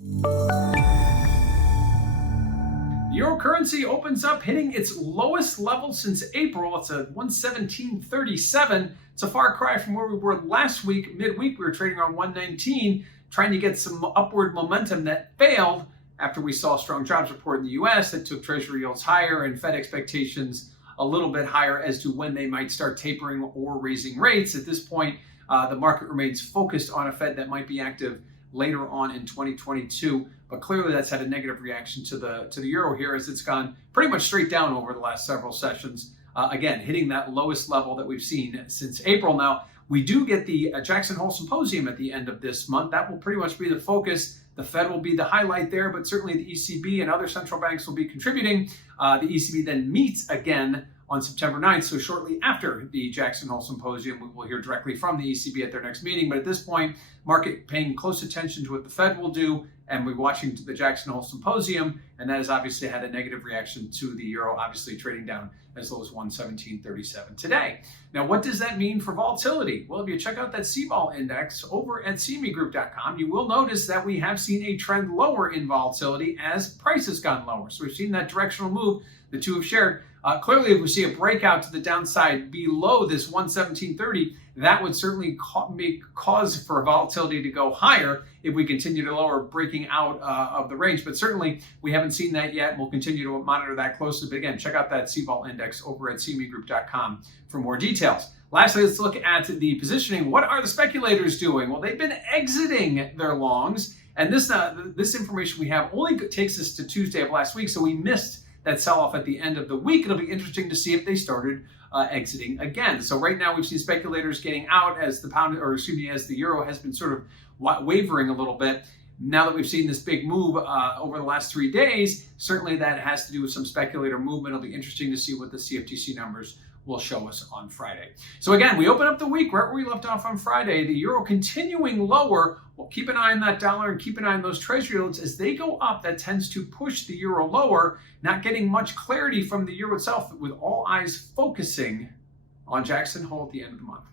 The euro currency opens up hitting its lowest level since April. It's a 117.37. It's a far cry from where we were last week. Midweek, we were trading on 119, trying to get some upward momentum that failed after we saw a strong jobs report in the U.S. that took Treasury yields higher and Fed expectations a little bit higher as to when they might start tapering or raising rates. At this point, the market remains focused on a Fed that might be active later on in 2022, but clearly that's had a negative reaction to the euro here as it's gone pretty much straight down over the last several sessions. Again, hitting that lowest level that we've seen since April. Now, we do get the Jackson Hole Symposium at the end of this month. That will pretty much be the focus. The Fed will be the highlight there, but certainly the ECB and other central banks will be contributing. The ECB then meets again on September 9th. So shortly after the Jackson Hole Symposium, we will hear directly from the ECB at their next meeting. But at this point, market paying close attention to what the Fed will do, and we're watching the Jackson Hole Symposium, and that has obviously had a negative reaction to the euro, obviously trading down as low as 117.37 today. Now, what does that mean for volatility? Well, if you check out that CVOL index over at cmegroup.com, you will notice that we have seen a trend lower in volatility as price has gone lower. So we've seen that directional move the two have shared. Clearly, if we see a breakout to the downside below this 117.30, that would certainly make cause for volatility to go higher if we continue to lower, breaking out of the range. But certainly, we haven't seen that yet. We'll continue to monitor that closely. But again, check out that CVOL index over at cmegroup.com for more details. Lastly, let's look at the positioning. What are the speculators doing? Well, they've been exiting their longs. And this information we have only takes us to Tuesday of last week, so we missed that sell-off at the end of the week. It'll be interesting to see if they started exiting again. So right now we've seen speculators getting out as as the euro has been sort of wavering a little bit. Now that we've seen this big move over the last 3 days, certainly that has to do with some speculator movement. It'll be interesting to see what the CFTC numbers will show us on Friday. So again, we open up the week right where we left off on Friday. The euro continuing lower. Well, keep an eye on that dollar and keep an eye on those treasury yields. As they go up, that tends to push the euro lower, not getting much clarity from the euro itself, with all eyes focusing on Jackson Hole at the end of the month.